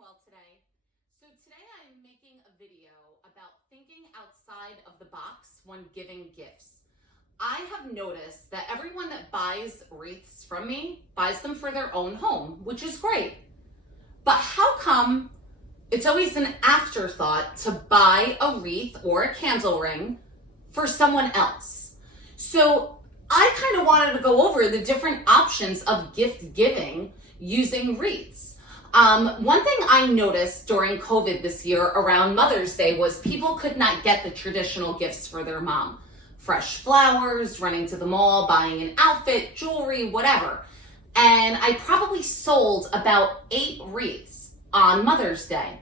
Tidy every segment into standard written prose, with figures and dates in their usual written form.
well today. So today I'm making a video about thinking outside of the box when giving gifts. I have noticed that everyone that buys wreaths from me buys them for their own home, which is great. But how come it's always an afterthought to buy a wreath or a candle ring for someone else? So I kind of wanted to go over the different options of gift giving using wreaths. One thing I noticed during COVID this year around Mother's Day was people could not get the traditional gifts for their mom. Fresh flowers, running to the mall, buying an outfit, jewelry, whatever. And I probably sold about 8 wreaths on Mother's Day.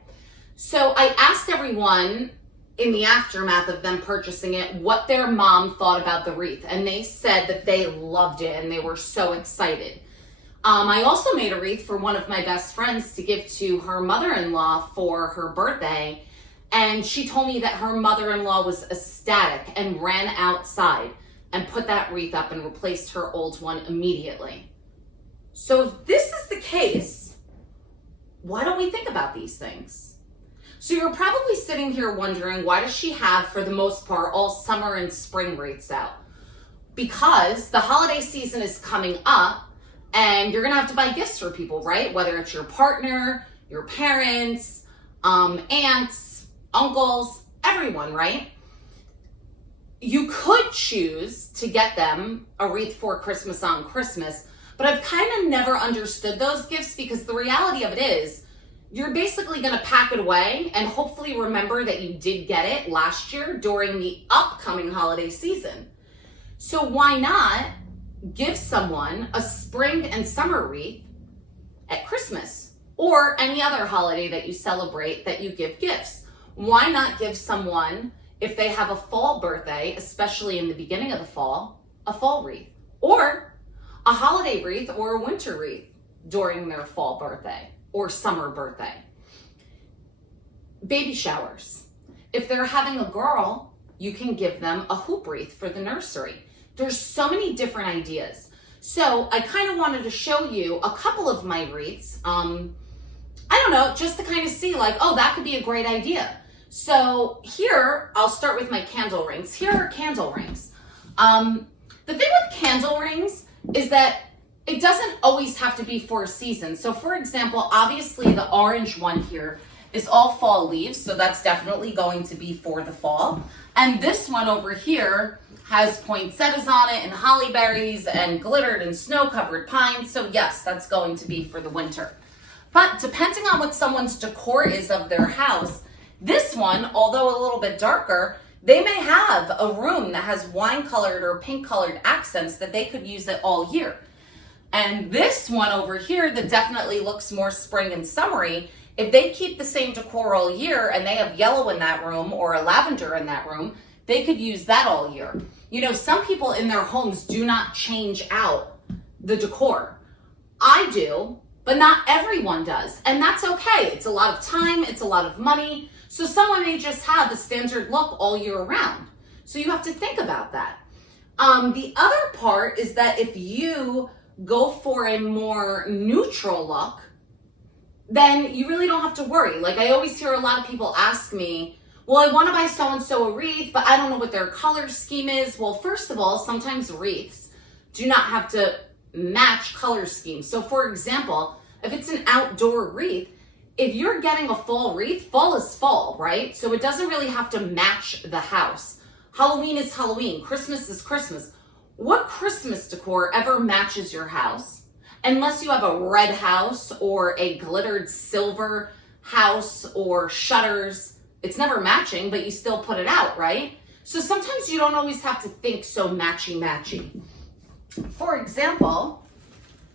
So I asked everyone in the aftermath of them purchasing it what their mom thought about the wreath. And they said that they loved it and they were so excited. I also made a wreath for one of my best friends to give to her mother-in-law for her birthday. And she told me that her mother-in-law was ecstatic and ran outside and put that wreath up and replaced her old one immediately. So if this is the case, why don't we think about these things? So you're probably sitting here wondering, why does she have, for the most part, all summer and spring wreaths out? Because the holiday season is coming up and you're gonna have to buy gifts for people, right? Whether it's your partner, your parents, aunts, uncles, everyone, right? You could choose to get them a wreath for Christmas on Christmas, but I've kind of never understood those gifts because the reality of it is you're basically going to pack it away and hopefully remember that you did get it last year during the upcoming holiday season. So why not give someone a spring and summer wreath at Christmas or any other holiday that you celebrate that you give gifts? Why not give someone, if they have a fall birthday, especially in the beginning of the fall, a fall wreath, or a holiday wreath or a winter wreath during their fall birthday or summer birthday? Baby showers. If they're having a girl, you can give them a hoop wreath for the nursery. There's so many different ideas. So I kind of wanted to show you a couple of my wreaths. I don't know, just to kind of see like, oh, that could be a great idea. So here, I'll start with my candle rings. Here are candle rings. The thing with candle rings is that it doesn't always have to be for a season. So for example, obviously the orange one here is all fall leaves, so that's definitely going to be for the fall. And this one over here has poinsettias on it and holly berries and glittered and snow-covered pines. So yes, that's going to be for the winter. But depending on what someone's decor is of their house, this one, although a little bit darker, they may have a room that has wine-colored or pink-colored accents that they could use it all year. And this one over here that definitely looks more spring and summery, if they keep the same decor all year and they have yellow in that room or a lavender in that room, they could use that all year. You know, some people in their homes do not change out the decor. I do, but not everyone does. And that's okay. It's a lot of time, it's a lot of money. So someone may just have a standard look all year round. So you have to think about that. The other part is that if you go for a more neutral look, then you really don't have to worry. Like I always hear a lot of people ask me, well, I want to buy so-and-so a wreath, but I don't know what their color scheme is. Well, first of all, sometimes wreaths do not have to match color schemes. So for example, if it's an outdoor wreath, if you're getting a fall wreath, fall is fall, right? So it doesn't really have to match the house. Halloween is Halloween, Christmas is Christmas. What Christmas decor ever matches your house? Unless you have a red house or a glittered silver house or shutters, it's never matching, but you still put it out, right? So sometimes you don't always have to think so matchy-matchy. For example,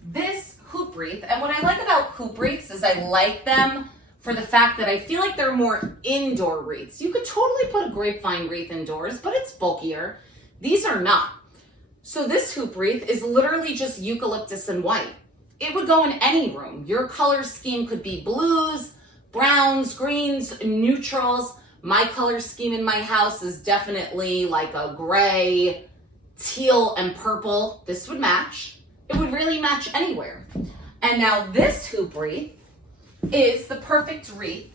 this hoop wreath, and what I like about hoop wreaths is I like them for the fact that I feel like they're more indoor wreaths. You could totally put a grapevine wreath indoors, but it's bulkier. These are not. So this hoop wreath is literally just eucalyptus and white. It would go in any room. Your color scheme could be blues, browns, greens, neutrals. My color scheme in my house is definitely like a gray, teal, and purple. This would match. It would really match anywhere. And now this hoop wreath is the perfect wreath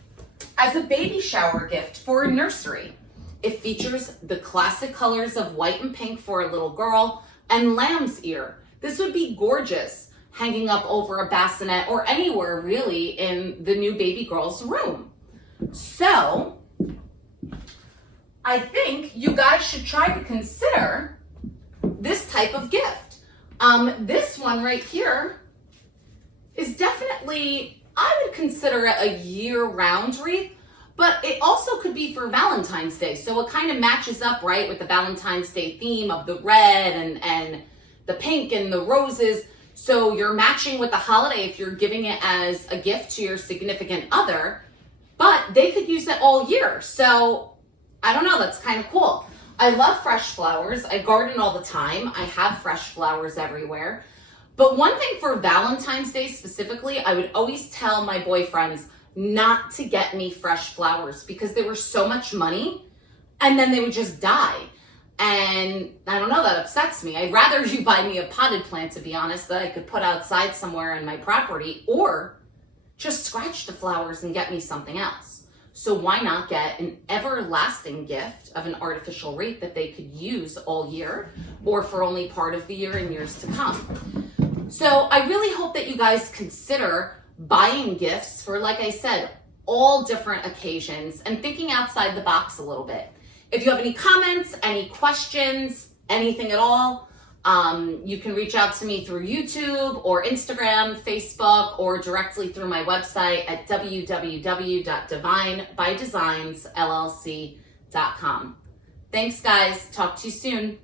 as a baby shower gift for a nursery. It features the classic colors of white and pink for a little girl and lamb's ear. This would be gorgeous hanging up over a bassinet or anywhere really in the new baby girl's room. So I think you guys should try to consider this type of gift. This one right here is definitely, I would consider it a year-round wreath, but it also could be for Valentine's Day. So it kind of matches up, right, with the Valentine's Day theme of the red and the pink and the roses. So you're matching with the holiday if you're giving it as a gift to your significant other, but they could use it all year. So I don't know, that's kind of cool. I love fresh flowers. I garden all the time. I have fresh flowers everywhere. But one thing for Valentine's Day specifically, I would always tell my boyfriends not to get me fresh flowers because they were so much money and then they would just die. And I don't know, that upsets me. I'd rather you buy me a potted plant, to be honest, that I could put outside somewhere in my property, or just scratch the flowers and get me something else. So why not get an everlasting gift of an artificial wreath that they could use all year or for only part of the year and years to come? So I really hope that you guys consider buying gifts for, like I said, all different occasions and thinking outside the box a little bit. If you have any comments, any questions, anything at all, you can reach out to me through YouTube or Instagram, Facebook, or directly through my website at www.divinebydesignsllc.com. Thanks, guys. Talk to you soon.